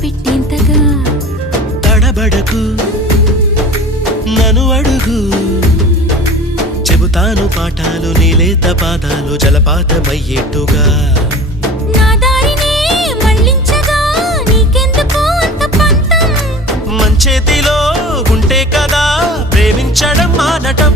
పెట్టేంతగా తడబడకు నన్ను అడుగు చెబుతాను పాఠాలు నీలేత పాదాలు జలపాతమయ్యేట్టుగా నా దారినే మళ్ళించగా నీకెందుకు అంత పంతం మంచేతిలో ఉంటే కదా ప్రేమించడం మానటం